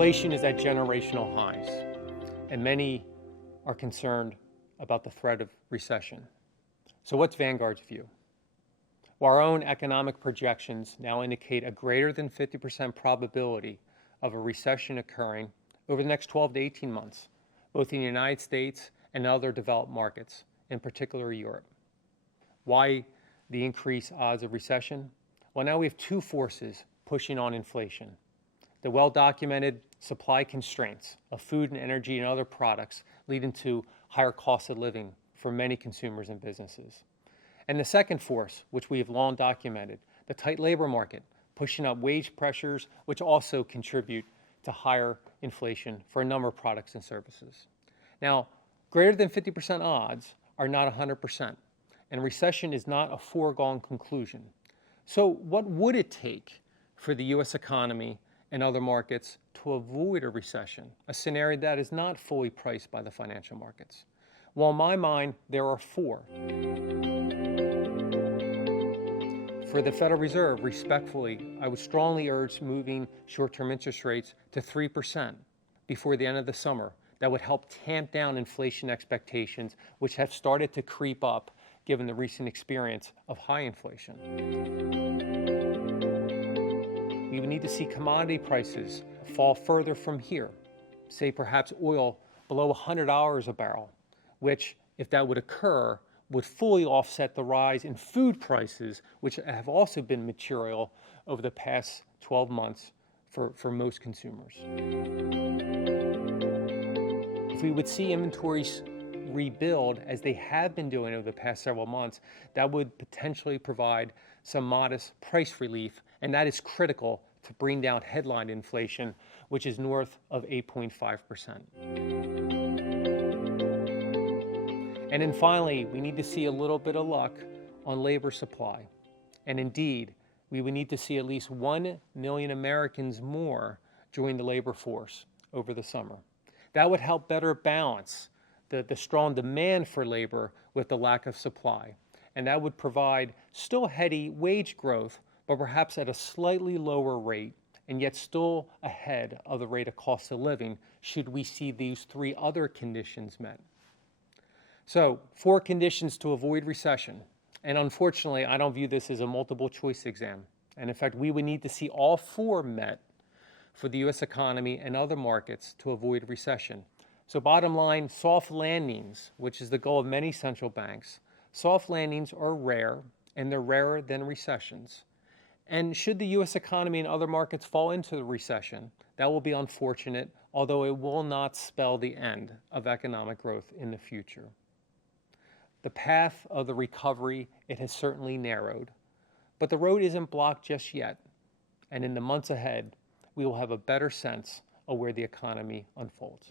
Inflation is at generational highs, and many are concerned about the threat of recession. So what's Vanguard's view? Well, our own economic projections now indicate a greater than 50% probability of a recession occurring over the next 12 to 18 months, both in the United States and other developed markets, in particular Europe. Why the increased odds of recession? Well, now we have two forces pushing on inflation. The well-documented supply constraints of food and energy and other products leading to higher costs of living for many consumers and businesses. And the second force, which we have long documented, the tight labor market, pushing up wage pressures, which also contribute to higher inflation for a number of products and services. Now, greater than 50% odds are not 100%, and recession is not a foregone conclusion. So what would it take for the U.S. economy and other markets to avoid a recession, a scenario that is not fully priced by the financial markets? Well, in my mind, there are four. For the Federal Reserve, respectfully, I would strongly urge moving short-term interest rates to 3% before the end of the summer. That would help tamp down inflation expectations, which have started to creep up given the recent experience of high inflation. We would need to see commodity prices fall further from here, say perhaps oil below $100 a barrel, which, if that would occur, would fully offset the rise in food prices, which have also been material over the past 12 months for most consumers. If we would see inventories rebuild as they have been doing over the past several months, that would potentially provide some modest price relief, and that is critical to bring down headline inflation, which is north of 8.5%. And then finally, we need to see a little bit of luck on labor supply. And indeed, we would need to see at least 1 million Americans more join the labor force over the summer. That would help better balance the strong demand for labor with the lack of supply. And that would provide still heady wage growth, but perhaps at a slightly lower rate, and yet still ahead of the rate of cost of living should we see these three other conditions met. So, 4 conditions to avoid recession. And unfortunately, I don't view this as a multiple choice exam. And in fact, we would need to see all 4 met for the U.S. economy and other markets to avoid recession. So bottom line, soft landings, which is the goal of many central banks, soft landings are rare, and they're rarer than recessions. And should the U.S. economy and other markets fall into the recession, that will be unfortunate, although it will not spell the end of economic growth in the future. The path of the recovery, it has certainly narrowed, but the road isn't blocked just yet. And in the months ahead, we will have a better sense of where the economy unfolds.